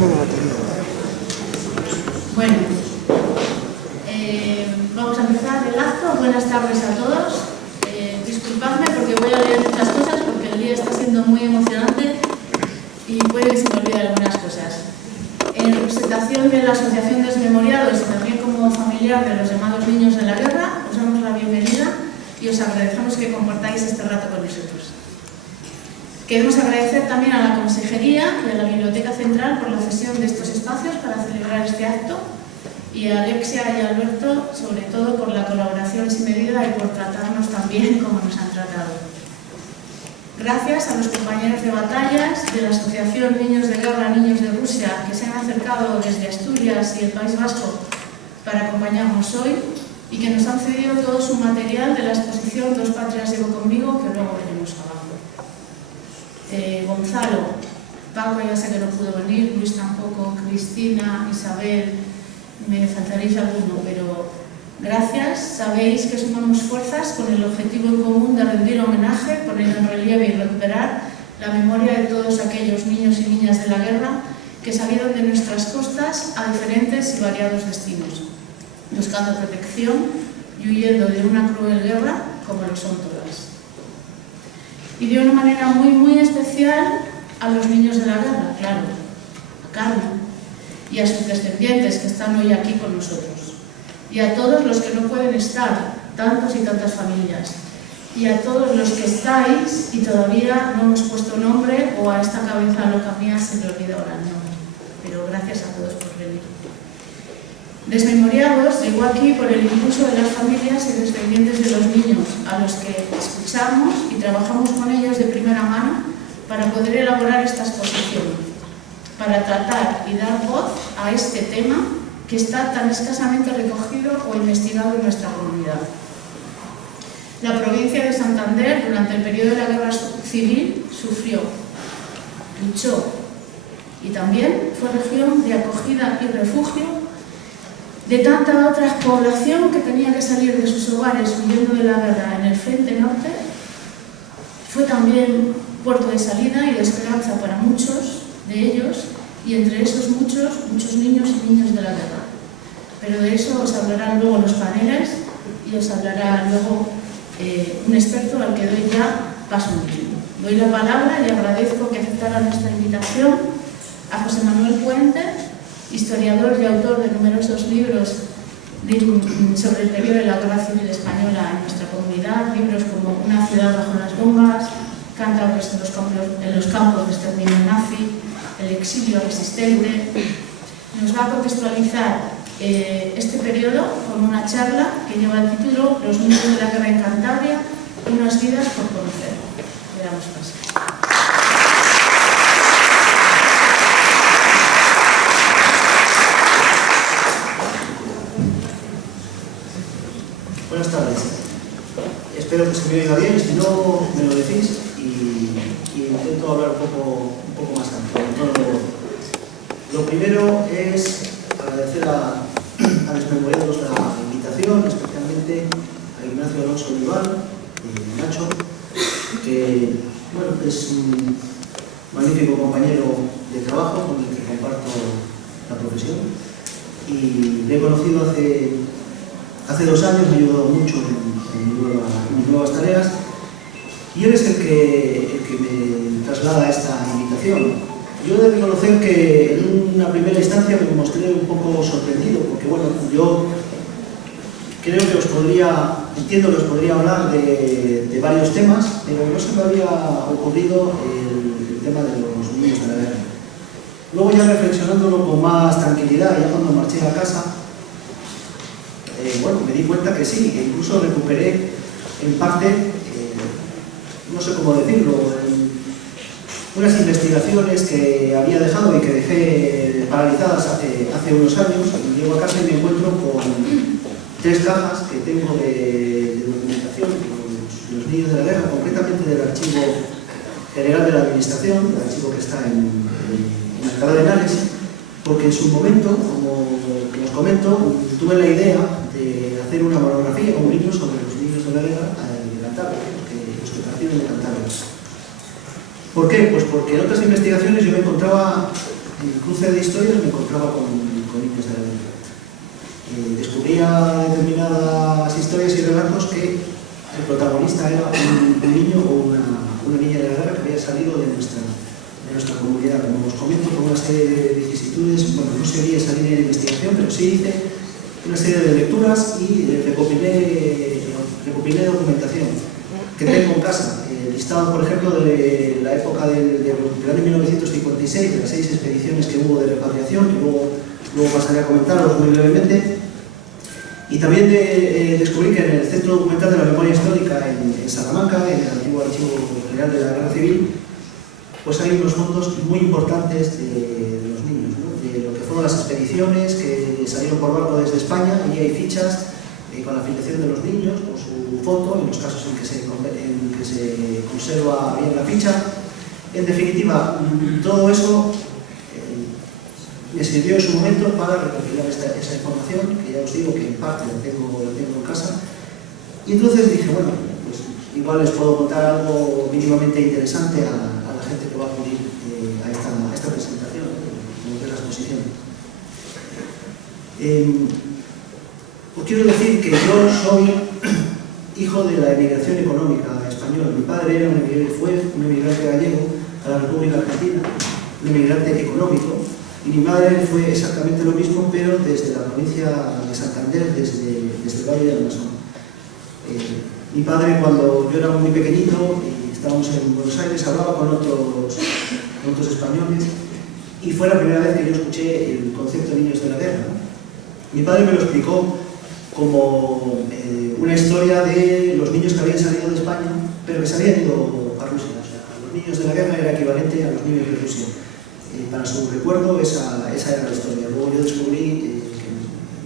Bueno, vamos a empezar el acto. Buenas tardes a todos. Disculpadme porque voy a leer muchas cosas porque el día está siendo muy emocionante y puede que se me olviden algunas cosas. En representación de la Asociación Desmemoriados y también como familiar de los llamados niños de la guerra, os damos la bienvenida y os agradecemos que compartáis este rato con nosotros. Queremos agradecer también a la Consejería y a la Biblioteca Central por la cesión de estos espacios para celebrar este acto y a Alexia y a Alberto sobre todo por la colaboración sin medida y por tratarnos tan bien como nos han tratado. Gracias a los compañeros de batallas de la Asociación Niños de Guerra, Niños de Rusia que se han acercado desde Asturias y el País Vasco para acompañarnos hoy y que nos han cedido todo su material de la exposición Dos Patrias llevo conmigo, que luego veremos abajo. Gonzalo, Paco ya sé que no pudo venir, Luis tampoco, Cristina, Isabel, me faltaréis alguno, pero gracias. Sabéis que sumamos fuerzas con el objetivo en común de rendir homenaje, poner en relieve y recuperar la memoria de todos aquellos niños y niñas de la guerra que salieron de nuestras costas a diferentes y variados destinos, buscando protección y huyendo de una cruel guerra como lo son todas. Y de una manera muy especial a los niños de la guerra, claro, a Carmen y a sus descendientes que están hoy aquí con nosotros, y a todos los que no pueden estar, tantos y tantas familias, y a todos los que estáis y todavía no hemos puesto nombre o a esta cabeza loca mía se me olvida ahora el nombre, pero gracias a todos por venir. Desmemoriados llegó aquí por el impulso de las familias y descendientes de los niños, a los que escuchamos y trabajamos con ellos de primera mano para poder elaborar esta exposición, para tratar y dar voz a este tema que está tan escasamente recogido o investigado en nuestra comunidad. La provincia de Santander, durante el periodo de la guerra civil, sufrió, luchó y también fue región de acogida y refugio de tanta otra población que tenía que salir de sus hogares huyendo de la guerra en el frente norte. Fue también puerto de salida y de esperanza para muchos de ellos, y entre esos muchos niños y niñas de la guerra. Pero de eso os hablarán luego los paneles y os hablará luego un experto al que doy ya paso mismo. Doy la palabra y agradezco que aceptaran esta invitación a José Manuel Puente, historiador y autor de numerosos libros sobre el periodo de la Guerra Civil Española en nuestra comunidad, libros como Una ciudad bajo las bombas, Cántabros en los campos de exterminio nazi, El exilio resistente. Nos va a contextualizar este periodo con una charla que lleva el título Los niños de la guerra en Cantabria, unas vidas por conocer. Le damos paso. Buenas tardes. Espero que se me oiga bien, si no me lo decís y intento hablar un poco más amplio. Lo primero es agradecer a Desmemoriados la invitación, especialmente a Ignacio Alonso Olivar, Nacho, que bueno, es un magnífico compañero de trabajo con el que comparto la profesión y le he conocido hace 2 años, me ha ayudado mucho en mis nuevas tareas y él es el que me traslada esta invitación. Yo he de reconocer que en una primera instancia me mostré un poco sorprendido porque bueno, yo creo que entiendo que os podría hablar de varios temas, pero no se me había ocurrido el tema de los niños de la guerra. Luego ya reflexionándolo con más tranquilidad, ya cuando marché a casa, bueno, me di cuenta que sí, que incluso recuperé en parte, no sé cómo decirlo, unas investigaciones que había dejado y que dejé paralizadas hace unos años. Llego a casa y me encuentro con 3 cajas que tengo de documentación de los niños de la guerra, concretamente del Archivo General de la Administración, el archivo que está en Alcalá de Henares, porque en su momento, como os comento, tuve la idea de hacer una monografía, un libro sobre los niños de la guerra de Cantabria, los que partieron de Cantabria. ¿Por qué? Pues porque en otras investigaciones yo me encontraba en el cruce de historias me encontraba con niños de la guerra. Descubría determinadas historias y relatos que el protagonista era un niño o una niña de la guerra que había salido de nuestra comunidad. Como os comento, por una serie de vicisitudes, bueno, no seguí esa línea de investigación, pero sí hice una serie de lecturas y recopilé documentación que tengo en casa. Listados, por ejemplo, de la época del año 1956, de las 6 expediciones que hubo de repatriación, que luego pasaré a comentaros muy brevemente. Y también descubrí que en el Centro Documental de la Memoria Histórica en Salamanca, en el antiguo Archivo General de la Guerra Civil, pues hay unos fondos muy importantes de los niños, ¿no? De lo que fueron las expediciones que salieron por barco desde España. Allí hay fichas con la afiliación de los niños, con su foto, en los casos en que se conserva bien la ficha. En definitiva, todo eso me sirvió en su momento para recopilar esa información, que ya os digo que en parte la tengo en casa. Y entonces dije, bueno, pues igual les puedo contar algo mínimamente interesante a la gente que va a acudir a esta presentación, como es la exposición. Os quiero decir que yo soy hijo de la emigración económica española. Mi padre fue un emigrante gallego a la República Argentina, un emigrante económico, y mi madre fue exactamente lo mismo, pero desde la provincia de Santander, desde el Valle del Amazonas. Mi padre, cuando yo era muy pequeñito y estábamos en Buenos Aires, hablaba con otros españoles, y fue la primera vez que yo escuché el concepto de niños de la guerra, ¿no? Mi padre me lo explicó como una historia de los niños que habían salido de España, pero que se habían ido a Rusia. O sea, los niños de la guerra era equivalente a los niños de Rusia. Para su recuerdo, esa era la historia. Luego yo descubrí que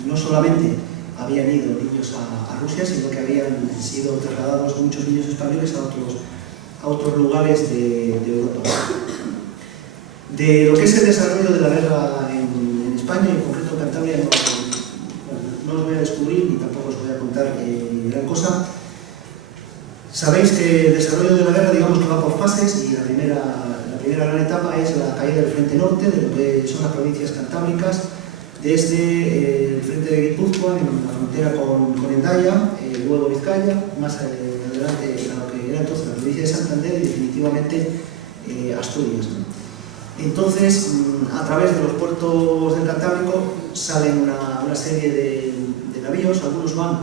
no solamente habían ido niños a Rusia, sino que habían sido trasladados muchos niños españoles a otros lugares de Europa. De lo que es el desarrollo de la guerra en España, en concreto en Cantabria, no os voy a descubrir ni tampoco os voy a contar gran cosa. Sabéis que el desarrollo de la guerra, digamos que va por fases, y la primera gran etapa es la caída del frente norte, de lo que son las provincias cantábricas, desde el frente de Guipúzcoa, en la frontera con Hendaya, luego Vizcaya, más adelante a lo que era entonces la provincia de Santander y definitivamente Asturias, ¿no? Entonces, a través de los puertos del Cantábrico salen una serie de navíos. Algunos van,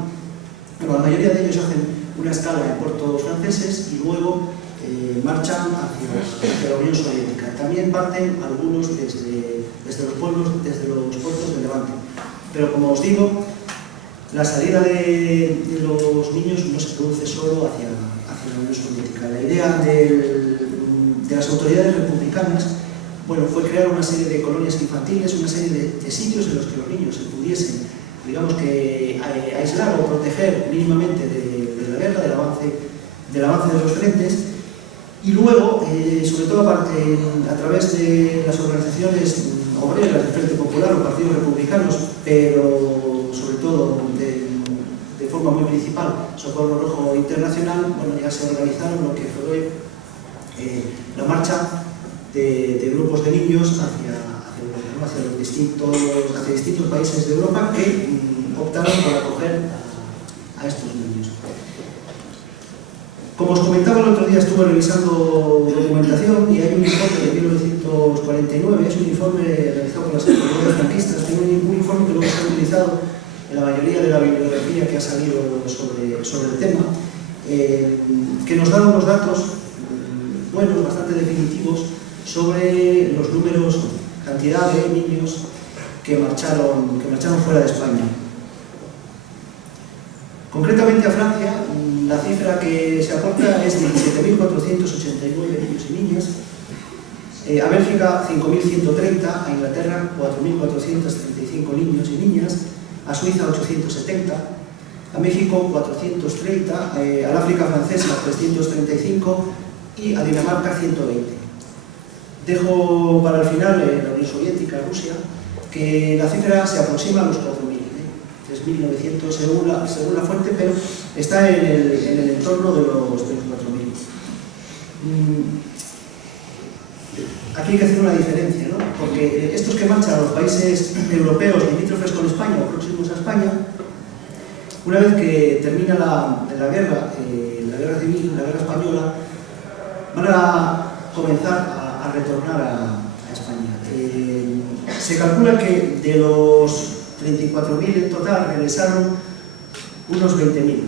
bueno, la mayoría de ellos hacen una escala en puertos franceses y luego marchan hacia la Unión Soviética. También parten algunos desde los puertos de Levante. Pero como os digo, la salida de los niños no se produce solo hacia la Unión Soviética. La idea de las autoridades republicanas, bueno, fue crear una serie de colonias infantiles, una serie de sitios en los que los niños se pudiesen, digamos que, aislar o proteger mínimamente de la guerra, del avance de los frentes. Y luego, sobre todo a través de las organizaciones obreras del Frente Popular o partidos republicanos, pero sobre todo de forma muy principal, Socorro Rojo Internacional, bueno, ya se organizaron lo que fue la marcha de grupos de niños hacia distintos países de Europa que optaron por acoger a estos niños. Como os comentaba el otro día, estuve revisando documentación y hay un informe de 1949, es un informe realizado por las autoridades franquistas, tiene un informe que luego se ha utilizado en la mayoría de la bibliografía que ha salido sobre el tema, que nos da unos datos buenos, bastante definitivos, sobre los números, cantidad de niños que marcharon fuera de España. Concretamente a Francia, la cifra que se aporta es de 17.489 niños y niñas, a Bélgica 5.130, a Inglaterra 4.435 niños y niñas, a Suiza 870, a México 430, al África francesa 335 y a Dinamarca 120. Dejo para el final la Unión Soviética, Rusia, que la cifra se aproxima a los 4.000, 3.900 según la fuente, pero está en el entorno de los 4.000. Aquí hay que hacer una diferencia, ¿no? Porque estos que marchan a los países europeos limítrofes con España o próximos a España, una vez que termina la guerra civil, la guerra española, van a comenzar a retornar a España. Se calcula que de los 34.000 en total regresaron unos 20.000.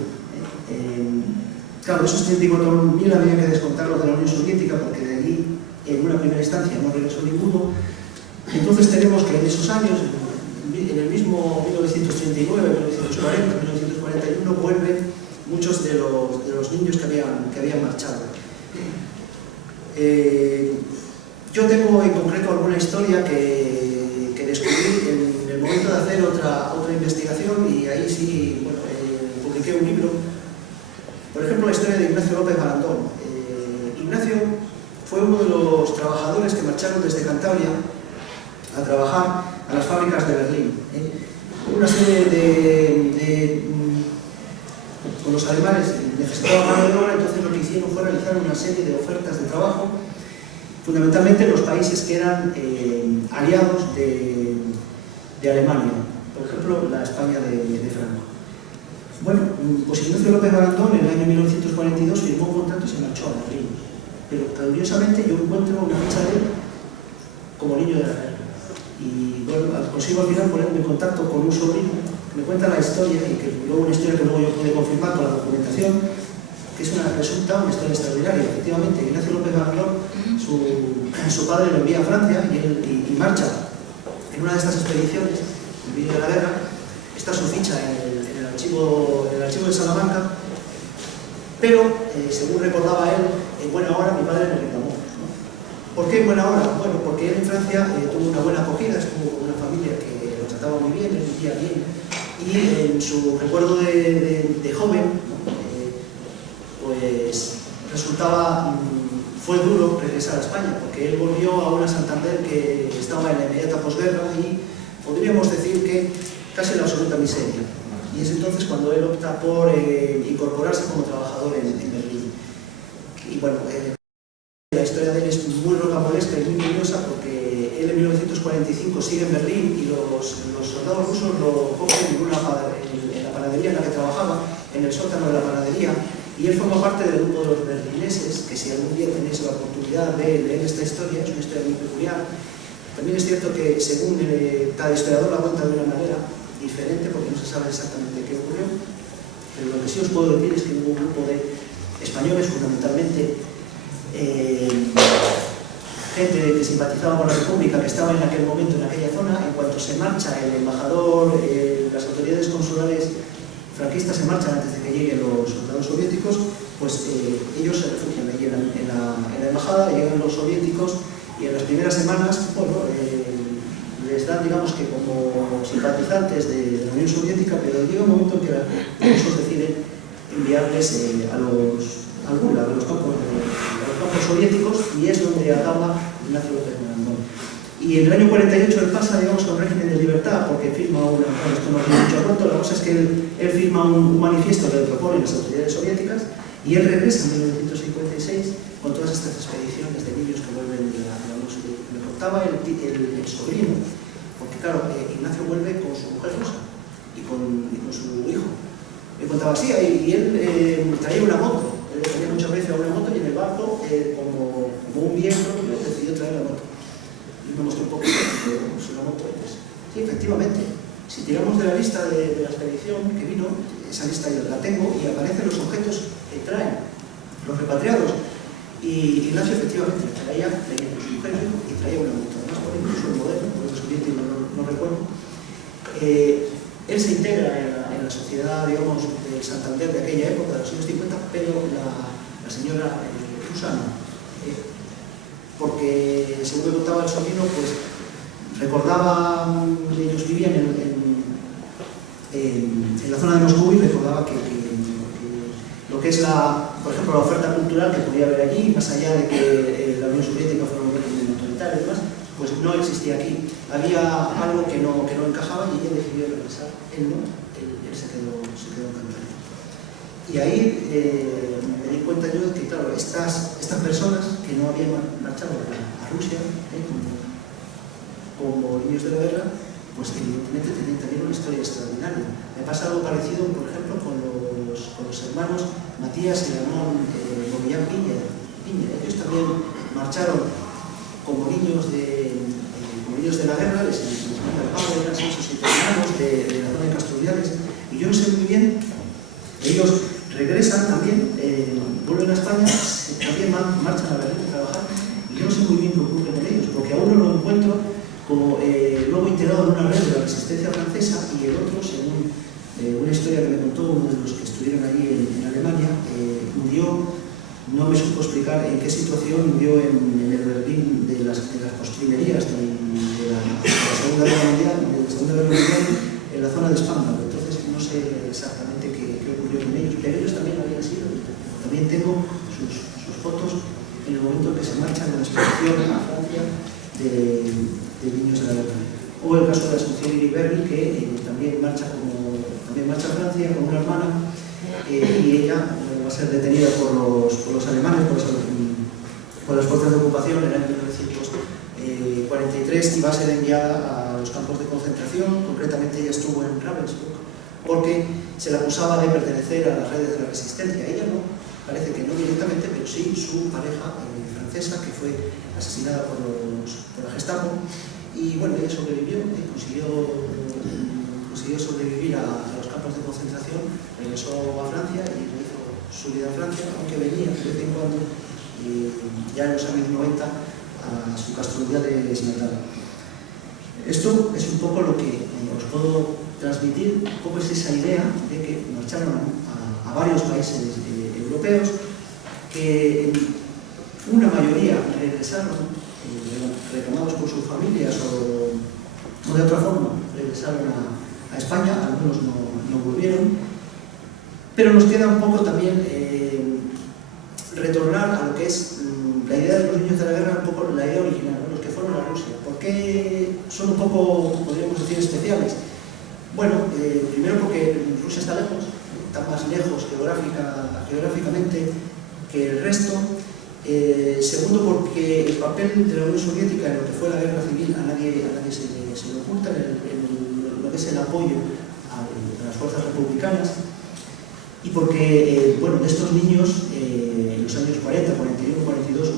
Claro, esos 34.000 había que descontarlos de la Unión Soviética porque de allí, en una primera instancia, no regresó ninguno. Entonces tenemos que en esos años, en el mismo 1939, 1940, 1941, vuelven muchos de los niños que habían marchado. Yo tengo en concreto alguna historia que descubrí en el momento de hacer otra investigación, y ahí sí, bueno, publiqué un libro. Por ejemplo, la historia de Ignacio López Barandón. Ignacio fue uno de los trabajadores que marcharon desde Cantabria a trabajar a las fábricas de Berlín. Una serie con los alemanes necesitaban mano de obra, entonces lo que hicieron fue realizar una serie de ofertas de trabajo, fundamentalmente en los países que eran aliados de Alemania, por ejemplo, la España de Franco. Bueno, pues Ignacio López Barandón en el año 1942 firmó un contrato y se marchó a Berlín. Pero curiosamente yo encuentro una ficha de él como niño de la guerra. Y bueno, consigo al final ponerme en contacto con un sobrino que me cuenta la historia, y que luego una historia que luego yo pude confirmar con la documentación, que resulta una historia extraordinaria. Efectivamente, Ignacio López Barandón, su padre lo envía a Francia y marcha en una de estas expediciones, en medio de la guerra. Está su ficha en el archivo de Salamanca, pero según recordaba él, en buena hora mi padre me reclamó, ¿no? ¿Por qué en buena hora? Bueno, porque él en Francia tuvo una buena acogida, estuvo con una familia que lo trataba muy bien, él vivía bien, y en su recuerdo de joven, pues fue duro regresar a España, porque él volvió a una Santander que estaba en la inmediata posguerra y podríamos decir que casi en la absoluta miseria. Y es entonces cuando él opta por incorporarse como trabajador en Berlín. Y bueno, la historia de él es muy rocambolesca y muy curiosa, porque él en 1945 sigue en Berlín y los soldados rusos lo cogen en la panadería en la que trabajaba, en el sótano de la panadería, y él forma parte del grupo de los berlineses, que si algún día tenéis la oportunidad de leer esta historia, es una historia muy peculiar. También es cierto que según cada historiador la cuenta de una manera diferente, porque no se sabe exactamente qué ocurrió, pero lo que sí os puedo decir es que hubo un grupo de españoles, fundamentalmente gente que simpatizaba con la República, que estaba en aquel momento en aquella zona. En cuanto se marcha el embajador, las autoridades consulares franquistas se marchan antes de que lleguen los soldados soviéticos, pues ellos se refugian allí en la embajada, llegan los soviéticos y en las primeras semanas, bueno, les dan, digamos que como simpatizantes de la Unión Soviética, pero llega un momento en que los rusos deciden enviarles al Gulag, a los campos soviéticos, y es donde acaba Ignacio López Barandón. Y en el año 48 él pasa, digamos, a un régimen de libertad, porque firma esto no tiene mucho pronto, la cosa es que él firma un manifiesto que le proponen las autoridades soviéticas, y él regresa en 1956 con todas estas expediciones de niños que vuelven de la Unión Soviética. Me contaba el sobrino, porque claro, Ignacio vuelve con su mujer rusa y con su hijo. Me contaba así, y él traía una moto, él tenía mucha aprecio a una moto, y en el barco, como un viento, decidió traer la moto. Y me mostró un poco la moto, pues sí, efectivamente, si tiramos de la lista de la expedición que vino, esa lista yo la tengo, y aparecen los objetos que traen los repatriados. Y Ignacio efectivamente traía su mujer y traía una moto, además por incluso el modelo, por el soviético no recuerdo. Él se integra en la sociedad, digamos, de Santander de aquella época, de los años 50, pero la señora rusa no. Porque, según me contaba el sobrino, pues recordaba, ellos vivían en la zona de Moscú, y recordaba que lo que es por ejemplo, la oferta cultural que podía haber allí, más allá de que la Unión Soviética fuera un régimen autoritario y demás, pues no existía aquí. Había algo que no encajaba, y ella decidió regresar. Él no, él se quedó en Cantabria. Y ahí me dediqué di cuenta yo de que, claro, estas personas que no habían marchado a Rusia como niños de la guerra, pues evidentemente tenían también una historia extraordinaria. Me pasa algo parecido, por ejemplo, con los hermanos Matías y Ramón Movillán Piña. Ellos también marcharon como niños de la guerra, les manda el padre, eran 6 o 7 hermanos de la zona de Casturriales, y yo no sé muy bien, ellos regresan también, vuelven a España, también marchan a Berlín a trabajar, y yo no sé muy bien qué ocurre con ellos, porque a uno lo encuentro como luego integrado en una red de la resistencia francesa, y el otro, según una historia que me contó uno de los que estuvieron allí en Alemania, murió, no me supo explicar en qué situación, murió en el Berlín de las postrimerías de la Segunda Guerra Mundial, en la zona de Spandau. Entonces no sé exactamente qué ocurrió con ellos, pero ellos también habían sido. También tengo sus fotos en el momento en que se marchan de la expedición a Francia de niños de la guerra. O el caso de Asunción Iriberri, que también marcha a Francia con una hermana, y ella va a ser detenida por los alemanes, por las fuerzas de ocupación en el año 1943, y va a ser enviada a los campos de concentración. Concretamente ella estuvo en Ravensbrück porque se le acusaba de pertenecer a las redes de la resistencia. Ella no, parece que no directamente, pero sí su pareja francesa, que fue asesinada por la Gestapo, y bueno, ella sobrevivió, consiguió sobrevivir a los campos de concentración, regresó a Francia y hizo su vida en Francia, aunque venía de vez en cuando, ya en los años 90, a su Casturriales natal. Esto es un poco lo que os puedo transmitir, un poco es esa idea de que marcharon a varios países europeos, que una mayoría regresaron reclamados por sus familias o de otra forma regresaron a España, algunos no volvieron, pero nos queda un poco también retornar a lo que es la idea de los niños de la guerra, un poco la idea original, ¿no? Los que fueron a Rusia. ¿Por qué son un poco, podríamos decir, especiales? Bueno, primero porque Rusia está lejos, está más lejos geográficamente que el resto. Segundo, porque el papel de la Unión Soviética en lo que fue la guerra civil a nadie se le oculta, en lo que es el apoyo a las fuerzas republicanas, y porque bueno, de estos niños en los años 40, 41, 42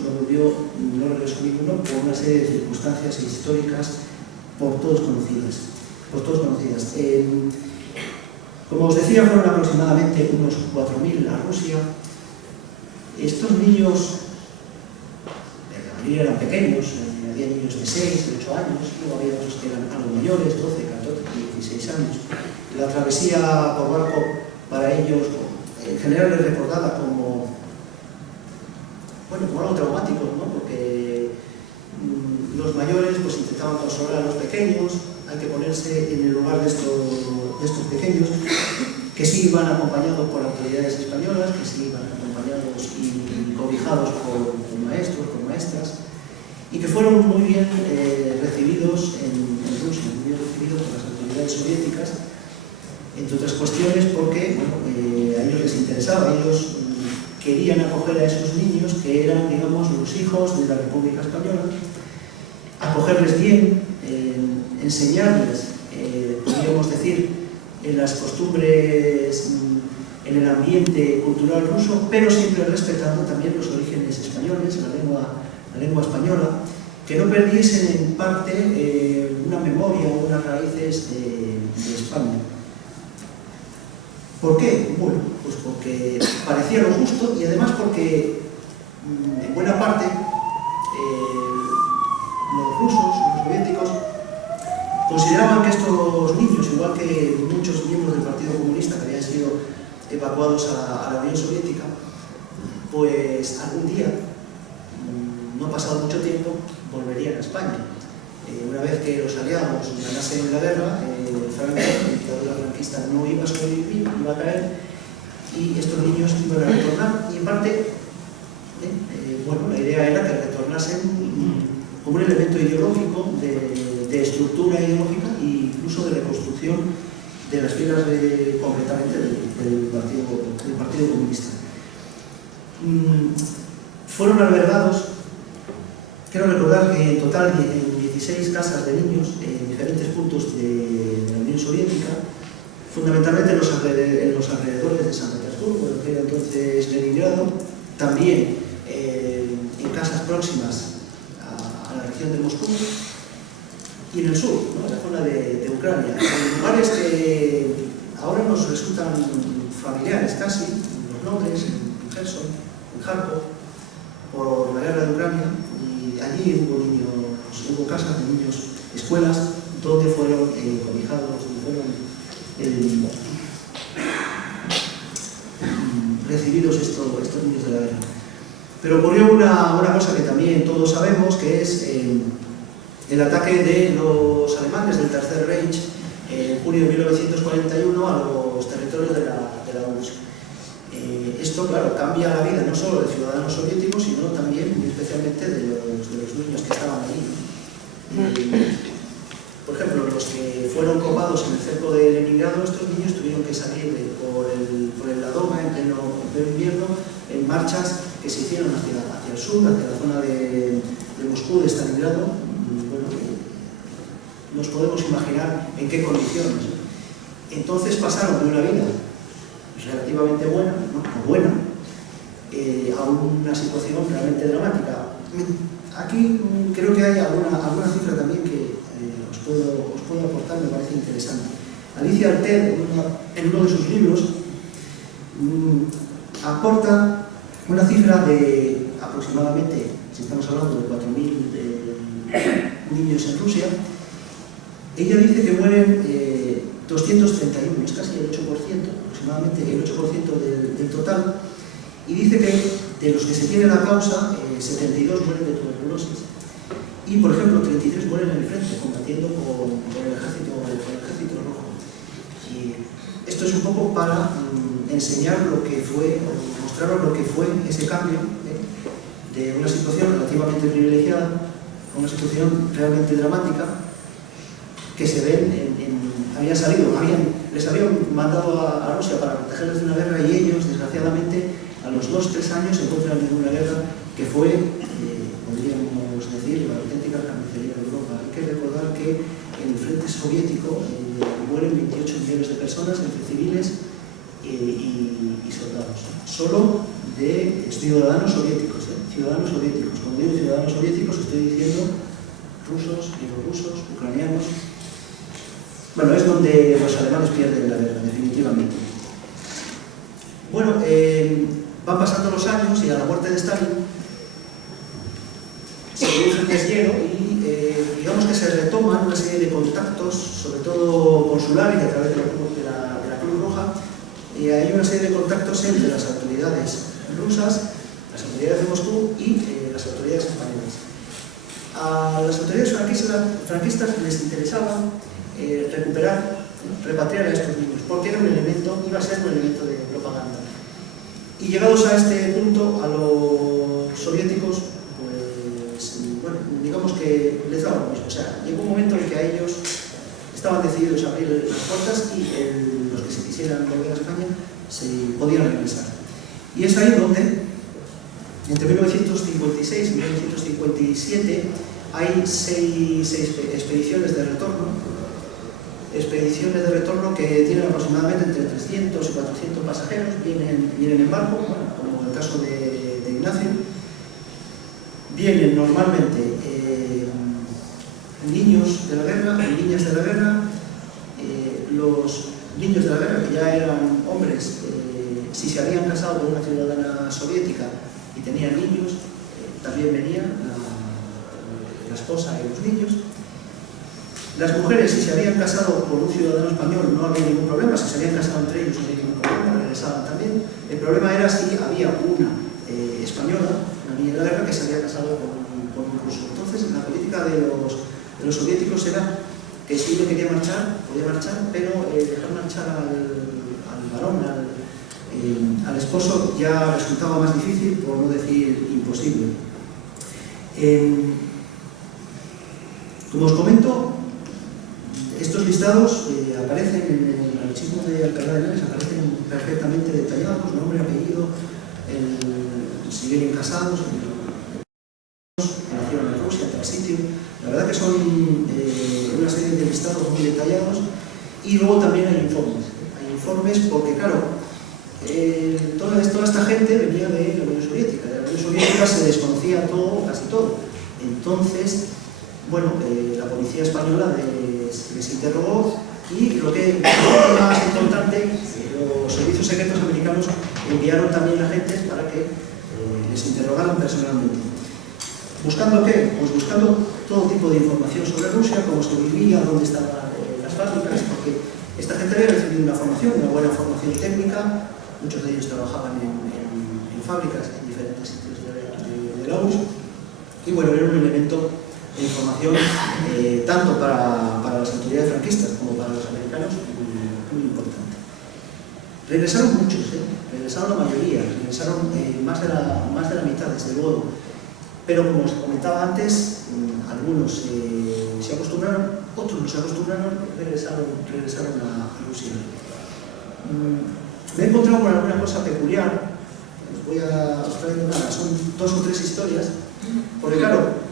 no regresó ninguno por una serie de circunstancias históricas por todos conocidas. Como os decía, fueron aproximadamente unos 4.000 a Rusia. Estos niños eran pequeños, había niños de 6, de 8 años, luego había otros que eran algo mayores, 12, 14, 16 años. La travesía por barco para ellos en general es recordada como algo traumático, ¿no? Porque los mayores pues intentaban consolar a los pequeños. Hay que ponerse en el lugar de estos pequeños, que sí iban acompañados por autoridades españolas, que sí iban acompañados y cobijados por maestros, por maestras, y que fueron muy bien recibidos en Rusia, muy bien recibidos por las autoridades soviéticas, entre otras cuestiones porque a ellos les interesaba, ellos querían acoger a esos niños que eran, digamos, los hijos de la República Española, acogerles bien, enseñarles, podríamos decir, en las costumbres, en el ambiente cultural ruso, pero siempre respetando también los orígenes españoles, la lengua española, que no perdiesen en parte una memoria o unas raíces de España. ¿Por qué? Bueno, pues porque parecía lo justo y además porque en buena parte los rusos, los soviéticos, consideraban que estos niños, igual que muchos miembros del Partido Comunista que habían sido evacuados a la Unión Soviética, pues algún día, no pasado mucho tiempo, volverían a España. Una vez que los aliados ganasen la guerra, Franco, la dictadura franquista, no iba a sobrevivir, iba a caer, y estos niños iban a retornar, y en parte, la idea era que retornasen como un elemento ideológico de estructura ideológica e incluso de reconstrucción de las filas concretamente del Partido Comunista. fueron albergados, quiero recordar que en total en 16 casas de niños en diferentes puntos de la Unión Soviética, fundamentalmente en los alrededores de San Petersburgo, lo que era entonces Leningrado, también en casas próximas a la región de Moscú y en el sur, ¿no? En la zona de Ucrania, en lugares que ahora nos resultan familiares casi, los nombres, en Kherson, en Kharkov, por la guerra de Ucrania, y allí hubo casas de niños, escuelas, donde fueron cobijados, donde fueron recibidos estos niños de la guerra. Pero ocurrió una cosa que también todos sabemos, que es el ataque de los alemanes del Tercer Reich en junio de 1941 a los territorios de la URSS. Esto, claro, cambia la vida no solo de ciudadanos soviéticos, sino también, muy especialmente, de los niños que estaban allí. Por ejemplo, los que fueron copados en el cerco de Leningrado, estos niños tuvieron que salir por el Ladoma en pleno invierno en marchas que se hicieron hacia el sur, hacia la zona de Moscú, de Stalingrado. Bueno, nos podemos imaginar en qué condiciones. Entonces pasaron de una vida relativamente buena, ¿no? O buena, a una situación realmente dramática. Aquí creo que hay alguna cifra también que os puedo aportar, me parece interesante. Alicia Alter, en uno de sus libros, aporta una cifra de aproximadamente, si estamos hablando de 4.000 niños en Rusia. Ella dice que mueren 231, es casi el 8%, aproximadamente el 8% del total, y dice que de los que se tiene la causa, 72 mueren de tuberculosis, y por ejemplo 33 mueren en el frente, combatiendo con el ejército rojo. Y esto es un poco para enseñar lo que fue, o mostraros lo que fue ese cambio de una situación relativamente privilegiada a una situación realmente dramática, que se ven les habían mandado a Rusia para protegerles de una guerra, y ellos, desgraciadamente, a los 2-3 años se encuentran en una guerra que fue, podríamos decir, la auténtica carnicería de Europa. Hay que recordar que en el frente soviético mueren 28 millones de personas, entre civiles y soldados. Solo de ciudadanos soviéticos. Ciudadanos soviéticos. Cuando digo ciudadanos soviéticos, estoy diciendo rusos, bielorrusos, ucranianos. Bueno, es donde los alemanes pierden la guerra, definitivamente. Bueno, van pasando los años y a la muerte de Stalin se produce un deshielo y digamos que se retoman una serie de contactos, sobre todo consulares y a través de la Cruz Roja. Hay una serie de contactos entre las autoridades rusas, las autoridades de Moscú y las autoridades españolas. A las autoridades franquistas les interesaba repatriar a estos niños, porque iba a ser un elemento de propaganda. Y llegados a este punto, a los soviéticos, pues, bueno, digamos que les daba lo mismo. O sea, llegó un momento en que a ellos estaban decididos a abrir las puertas y los que se quisieran volver a España se podían regresar. Y es ahí donde, entre 1956 y 1957, hay seis expediciones de retorno. Expediciones de retorno que tienen aproximadamente entre 300 y 400 pasajeros, vienen en barco, bueno, como en el caso de Ignacio. Vienen normalmente niños de la guerra, niñas de la guerra. Los niños de la guerra, que ya eran hombres, si se habían casado con una ciudadana soviética y tenían niños, también venían la esposa y los niños. Las mujeres, si se habían casado con un ciudadano español, no había ningún problema. Si se habían casado entre ellos, no había ningún problema, regresaban también. El problema era si había una española, una niña de la guerra, que se había casado con un ruso. Entonces, la política de los soviéticos era que si uno quería marchar, podía marchar, pero dejar marchar al varón, al esposo, ya resultaba más difícil, por no decir imposible. Como os comento, estos listados aparecen en el archivo de Alcalá de Henares, aparecen perfectamente detallados, nombre, apellido, siguen casados, nacieron en Rusia, en tal sitio. La verdad que son una serie de listados muy detallados. Y luego también hay informes. Hay informes porque, claro, toda esta gente venía de la Unión Soviética. De la Unión Soviética se desconocía todo, casi todo. Entonces, bueno, la policía española les interrogó y lo que es más importante, los servicios secretos americanos enviaron también agentes para que les interrogaran personalmente. ¿Buscando qué? Pues buscando todo tipo de información sobre Rusia, cómo se vivía, dónde estaban las fábricas, porque esta gente había recibido una formación, una buena formación técnica, muchos de ellos trabajaban en fábricas en diferentes sitios de la URSS, y bueno, era un elemento de información tanto para las autoridades franquistas como para los americanos muy importante. Regresaron muchos, regresaron la mayoría, regresaron más de la mitad, desde luego. Pero como os comentaba antes, algunos se acostumbraron, otros no se acostumbraron, regresaron a Rusia. Me he encontrado con alguna cosa peculiar, os traigo nada, son 2 o 3 historias, porque claro,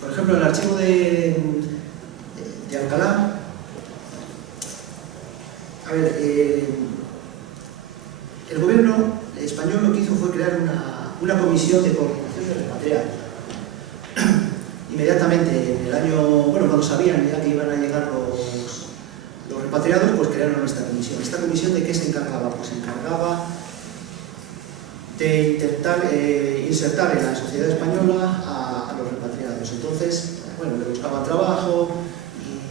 por ejemplo, el archivo de Alcalá, a ver, el gobierno español lo que hizo fue crear una comisión de coordinación de repatriados. Inmediatamente, en el año, bueno, cuando sabían ya que iban a llegar los repatriados, pues crearon esta comisión. ¿Esta comisión de qué se encargaba? Pues se encargaba de intentar insertar en la sociedad española a los repatriados. Entonces, bueno, les buscaban trabajo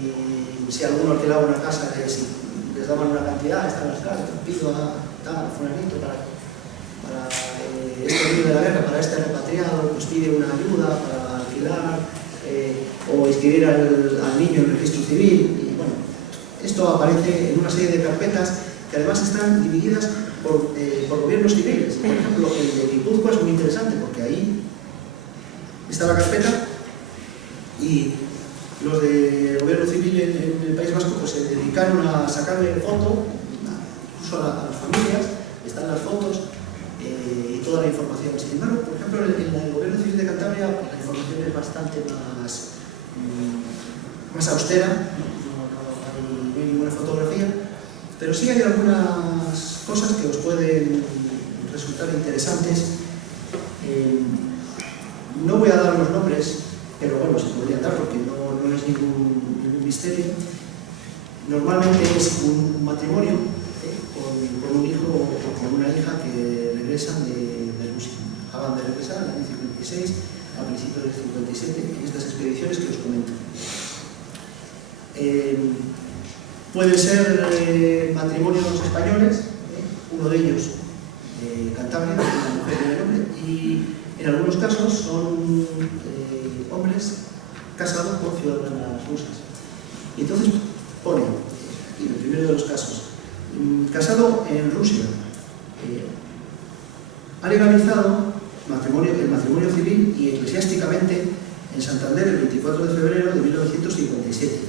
y si alguno alquilaba una casa, les daban una cantidad, están las casas, pido a tal, fulanito para este niño de la guerra, para este repatriado, pues pide una ayuda para alquilar o inscribir al niño en el registro civil. Y bueno, esto aparece en una serie de carpetas que además están divididas por gobiernos civiles. Por ejemplo, el de Guipúzcoa es muy interesante porque ahí está la carpeta y los de gobierno civil en el País Vasco pues se dedicaron a sacarle foto, incluso a las familias, están las fotos y toda la información. Sin embargo, por ejemplo, en el gobierno civil de Cantabria la información es bastante más austera, no hay ninguna fotografía, pero sí hay algunas cosas que os pueden resultar interesantes. No voy a dar los nombres, pero bueno, se podrían dar porque no es ningún misterio. Normalmente es un matrimonio con un hijo o con una hija que regresan de Rusia. Acaban de regresar en el año 56, a principios del 57, en estas expediciones que os comento. Pueden ser matrimonios españoles, uno de ellos Cantabria, una mujer y un hombre, y en algunos casos son hombres casados con ciudadanas rusas. Y entonces pone, en el primero de los casos, casado en Rusia, ha legalizado el matrimonio civil y eclesiásticamente en Santander el 24 de febrero de 1957.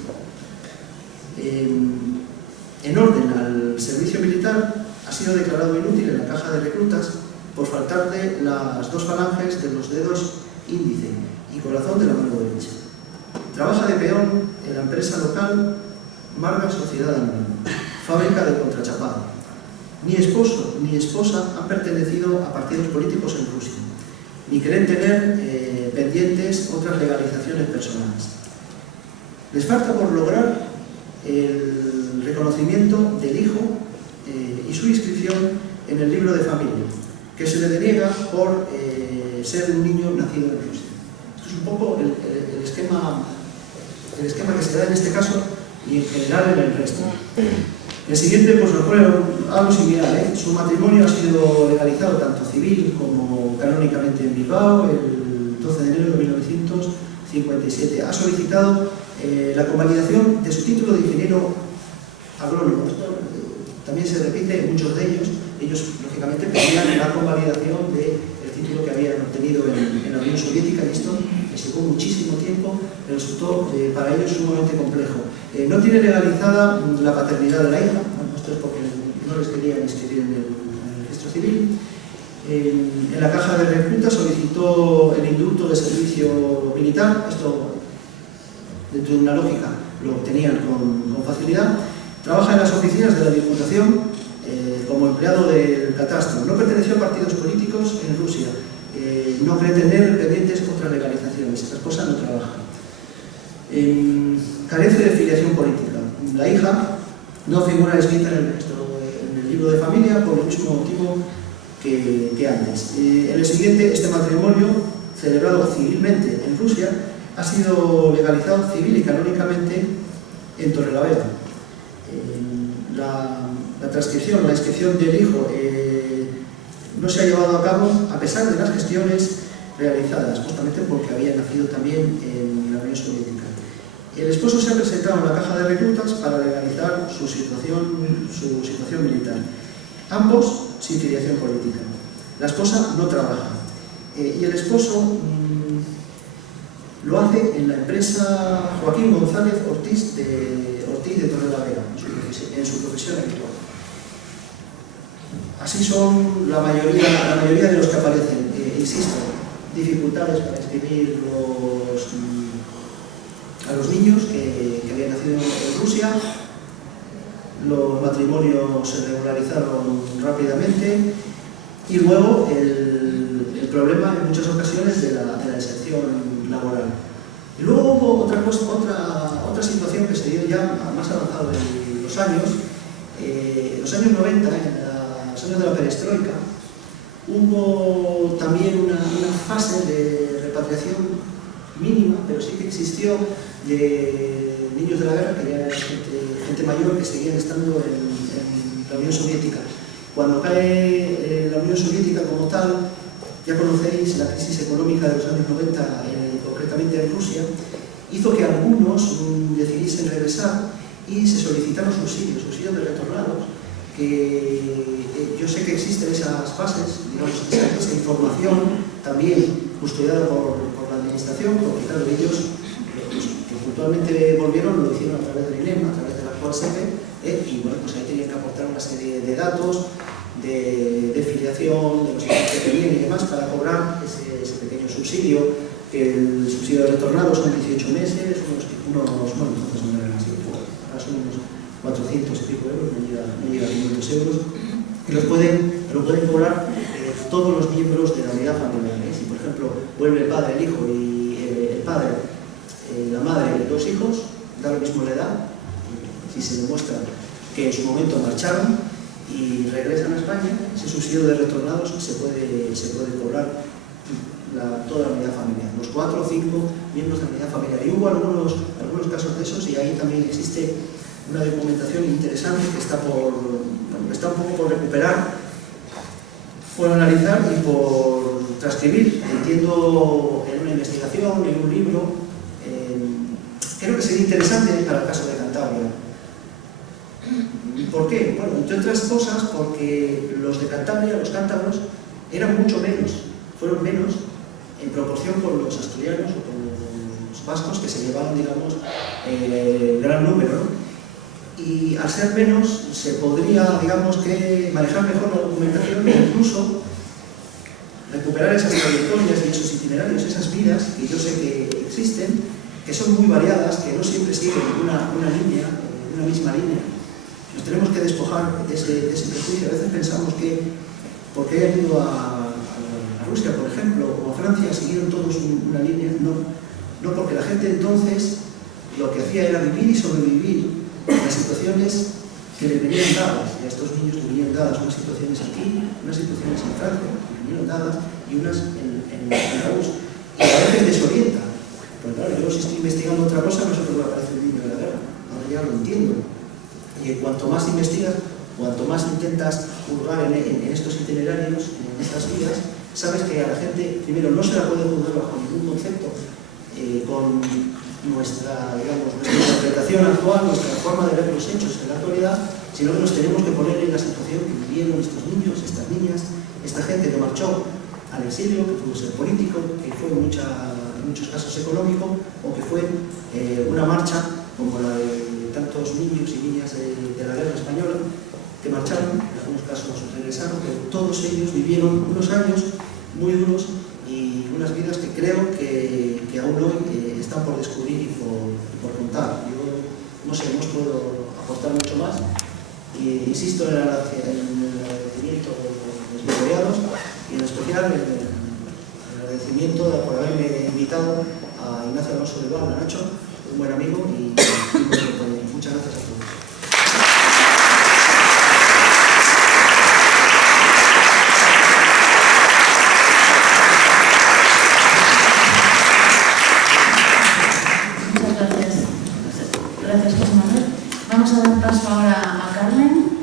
En orden al servicio militar, ha sido declarado inútil en la caja de reclutas por faltarle las 2 falanges de los dedos índice y corazón de la mano derecha. Trabaja de peón en la empresa local Marga Sociedad Anónima, fábrica de contrachapado. Ni esposo ni esposa han pertenecido a partidos políticos en Rusia, ni creen tener pendientes otras legalizaciones personales. Les falta por lograr el reconocimiento del hijo y su inscripción en el libro de familia, que se le deniega por ser un niño nacido en Rusia. Esto es un poco el esquema que se da en este caso y en general en el resto. El siguiente pues nos pone algo similar, Su matrimonio ha sido legalizado tanto civil como canónicamente en Bilbao el 12 de enero de 1957. Ha solicitado la convalidación de su título de ingeniero agrónomo. Esto también se repite en muchos de ellos. Ellos, lógicamente, pedían la convalidación del título que habían obtenido en la Unión Soviética y esto les llevó muchísimo tiempo, resultó para ellos sumamente complejo. No tiene legalizada la paternidad de la hija, bueno, esto es porque no les querían inscribir en el registro civil. En la caja de reclutas solicitó el indulto de servicio militar, esto dentro de una lógica lo obtenían con facilidad. Trabaja en las oficinas de la Diputación como empleado del catastro. No perteneció a partidos políticos en Rusia. No cree tener pendientes contra legalizaciones. Estas cosas no trabajan. Carece de filiación política. La hija no figura escrita en el libro de familia por el mismo motivo que antes. En el siguiente, este matrimonio, celebrado civilmente en Rusia, ha sido legalizado civil y canónicamente en Torrelavega. La transcripción, la inscripción del hijo no se ha llevado a cabo a pesar de las gestiones realizadas, justamente porque había nacido también en la Unión Soviética. El esposo se ha presentado en la caja de reclutas para legalizar su situación militar. Ambos sin filiación política. La esposa no trabaja. Y el esposo lo hace en la empresa Joaquín González Ortiz de Torrelavega, en su profesión actual. Así son la mayoría de los que aparecen. Insisto, dificultades para inscribir a los niños que habían nacido en Rusia. Los matrimonios se regularizaron rápidamente y luego el problema en muchas ocasiones de la deserción laboral. Y luego hubo otra situación que se dio ya más avanzado en los años 90, en los años de la perestroika. Hubo también una fase de repatriación mínima, pero sí que existió, de niños de la guerra, que ya era gente mayor que seguían estando en la Unión Soviética. Cuando cae la Unión Soviética como tal, ya conocéis la crisis económica de los años 90, concretamente en Rusia, hizo que algunos decidiesen regresar y se solicitaron subsidios de retornados, que yo sé que existen esas bases, digamos, esa información también custodiada por la administración, porque claro, ellos que puntualmente volvieron, lo hicieron a través del INEM, a través de la actual SEPE, y bueno, pues ahí tenían que aportar una serie de datos, de filiación, de los hijos que tenían y demás, para cobrar ese pequeño subsidio, que el subsidio de retornado son 18 meses, entonces no eran así, ahora son unos 400 y pico euros, no llega a 500 euros, y lo pueden cobrar todos los miembros de la unidad familiar. Si por ejemplo vuelve el padre, el hijo y el padre, la madre y 2 hijos, da lo mismo la edad, si se demuestra que en su momento marcharon y regresan a España, ese subsidio de retornados se puede cobrar toda la unidad familiar, los 4 o 5 miembros de la unidad familiar. Y hubo algunos casos de esos, y ahí también existe una documentación interesante que está un poco por recuperar, por analizar y por transcribir. Entiendo en una investigación, en un libro, creo que sería interesante para el caso de Cantabria. ¿Por qué? Bueno, entre otras cosas porque los de Cantabria, los cántabros, eran mucho menos, fueron menos en proporción con los asturianos o con los vascos, que se llevaban, digamos, gran número, ¿no? Y al ser menos se podría, digamos, que manejar mejor la documentación e incluso recuperar esas trayectorias y esos itinerarios, esas vidas que yo sé que existen, que son muy variadas, que no siempre siguen una línea, una misma línea. Nos tenemos que despojar de ese prejuicio. A veces pensamos que porque hayan ido a Rusia, por ejemplo, o a Francia, siguieron todos una línea. No, porque la gente entonces lo que hacía era vivir y sobrevivir las situaciones que le venían dadas, y a estos niños le venían dadas unas situaciones aquí, unas situaciones en Francia, le venían dadas, y unas en la US. Y a veces desorienta, porque claro, yo si estoy investigando otra cosa, no sé por qué aparece el niño de la guerra, ahora ya lo entiendo. Y cuanto más investigas, cuanto más intentas juzgar en estos itinerarios, en estas vidas, sabes que a la gente, primero, no se la puede juzgar bajo ningún concepto, con nuestra interpretación actual, nuestra forma de ver los hechos en la actualidad, sino que nos tenemos que poner en la situación que vivieron estos niños, estas niñas, esta gente que marchó al exilio, que pudo ser político, que fue en muchos casos económico, o que fue una marcha como la de tantos niños y niñas de la guerra española, que que marcharon, en algunos casos regresaron, pero todos ellos vivieron unos años muy duros y unas vidas que creo que aún hoy están por descubrir y por contar. Yo no sé, no os puedo aportar mucho más. Y insisto en el agradecimiento de los memoriados y en especial en el agradecimiento por haberme invitado a Ignacio Alonso de Val, a Nacho, un buen amigo y un buen compañero. Muchas gracias a todos. Gracias, José Manuel. Vamos a dar paso ahora a Carmen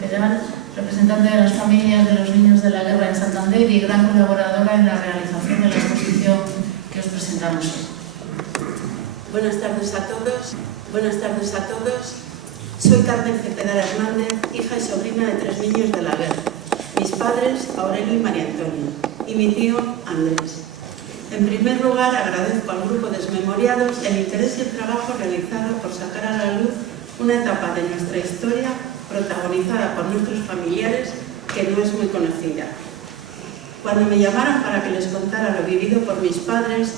Cepedal, representante de las familias de los niños de la guerra en Santander y gran colaboradora en la realización de la exposición que os presentamos hoy. Buenas tardes a todos. Soy Carmen Cepedal Hernández, hija y sobrina de 3 niños de la guerra. Mis padres, Aurelio y María Antonia, y mi tío, Andrés. En primer lugar, agradezco al grupo Desmemoriados el interés y el trabajo realizado por sacar a la luz una etapa de nuestra historia protagonizada por nuestros familiares que no es muy conocida. Cuando me llamaron para que les contara lo vivido por mis padres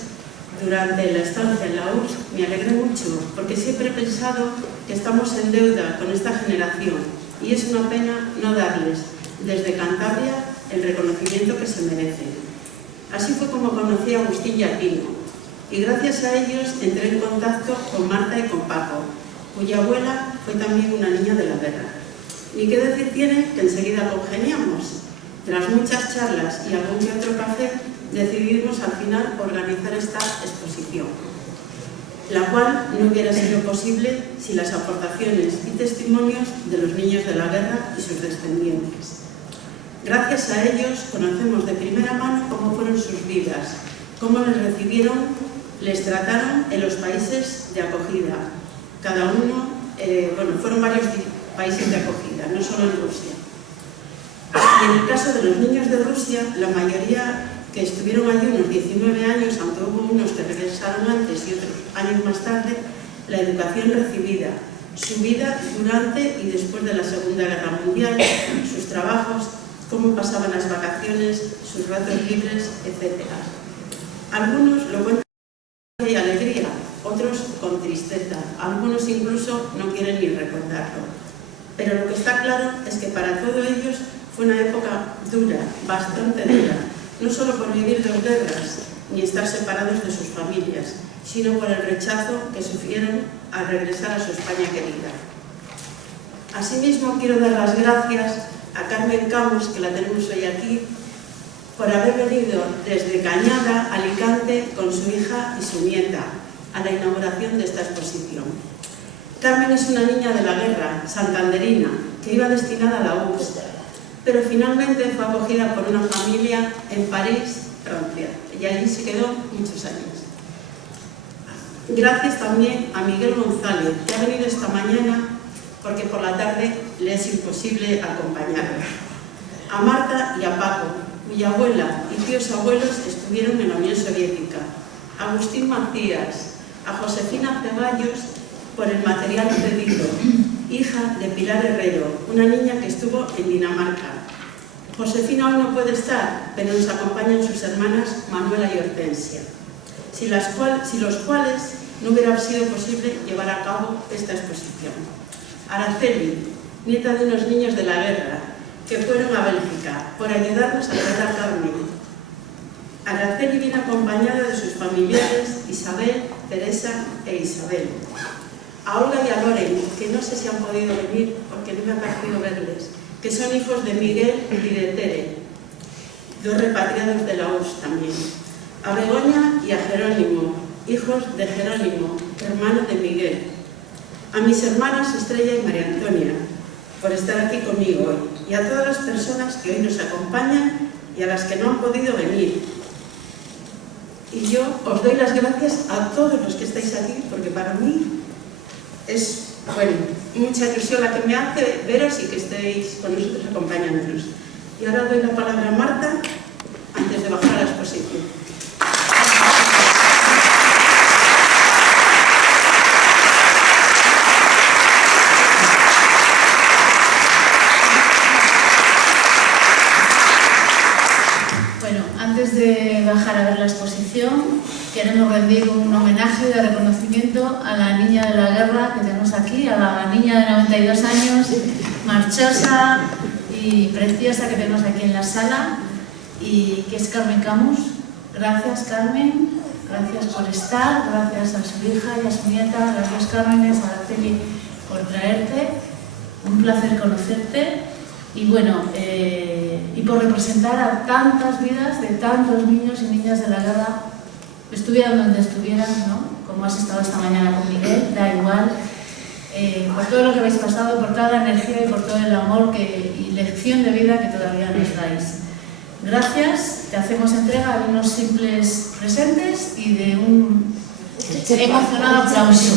durante la estancia en la URSS, me alegré mucho, porque siempre he pensado que estamos en deuda con esta generación y es una pena no darles, desde Cantabria, el reconocimiento que se merecen. Así fue como conocí a Agustín y a Tino, y gracias a ellos entré en contacto con Marta y con Paco, cuya abuela fue también una niña de la guerra. Ni qué decir tiene que enseguida congeniamos. Tras muchas charlas y algún que otro café, decidimos al final organizar esta exposición, la cual no hubiera sido posible sin las aportaciones y testimonios de los niños de la guerra y sus descendientes. Gracias a ellos conocemos de primera mano cómo fueron sus vidas, cómo les recibieron, les trataron en los países de acogida. Cada uno, fueron varios países de acogida, no solo en Rusia. Y en el caso de los niños de Rusia, la mayoría que estuvieron allí unos 19 años, aunque hubo unos que regresaron antes y otros años más tarde, la educación recibida, su vida durante y después de la Segunda Guerra Mundial, sus trabajos, cómo pasaban las vacaciones, sus ratos libres, etc. Algunos lo cuentan con alegría, otros con tristeza, algunos incluso no quieren ni recordarlo. Pero lo que está claro es que para todos ellos fue una época dura, bastante dura, no solo por vivir 2 guerras, ni estar separados de sus familias, sino por el rechazo que sufrieron al regresar a su España querida. Asimismo, quiero dar las gracias a Carmen Camus, que la tenemos hoy aquí, por haber venido desde Cañada, Alicante, con su hija y su nieta, a la inauguración de esta exposición. Carmen es una niña de la guerra, santanderina, que iba destinada a la URSS, pero finalmente fue acogida por una familia en París, Francia, y allí se quedó muchos años. Gracias también a Miguel González, que ha venido esta mañana porque por la tarde le es imposible acompañarla. A Marta y a Paco, cuya abuela y tíos abuelos estuvieron en la Unión Soviética. A Agustín Macías, a Josefina Ceballos por el material cedido, hija de Pilar Herrero, una niña que estuvo en Dinamarca. Josefina hoy no puede estar, pero nos acompañan sus hermanas Manuela y Hortensia, sin los cuales no hubiera sido posible llevar a cabo esta exposición. Araceli, nieta de unos niños de la guerra, que fueron a Bélgica por ayudarnos a traer a Carmen. Araceli viene acompañada de sus familiares Isabel, Teresa e Isabel. A Olga y a Loren, que no sé si han podido venir porque no me ha parecido verles, que son hijos de Miguel y de Tere, 2 repatriados de la URSS también. A Begoña y a Jerónimo, hijos de Jerónimo, hermano de Miguel. A mis hermanas Estrella y María Antonia, por estar aquí conmigo hoy, y a todas las personas que hoy nos acompañan y a las que no han podido venir. Y yo os doy las gracias a todos los que estáis aquí, porque para mí es, mucha ilusión la que me hace veros y que estéis con nosotros acompañándonos. Y ahora doy la palabra a Marta, antes de bajar a la exposición. exposición queremos rendir un homenaje de reconocimiento a la niña de la guerra que tenemos aquí, a la niña de 92 años, marchosa y preciosa que tenemos aquí en la sala, y que es Carmen Camus. Gracias, Carmen, gracias por estar, gracias a su hija y a su nieta, gracias, Carmen, a Araceli por traerte, un placer conocerte. Y bueno, y por representar a tantas vidas de tantos niños y niñas de la guerra, estuvieran donde estuvieran, ¿no? Como has estado esta mañana con Miguel, da igual, por todo lo que habéis pasado, por toda la energía y por todo el amor y lección de vida que todavía nos dais. Gracias, te hacemos entrega de unos simples presentes y de un emocionado aplauso.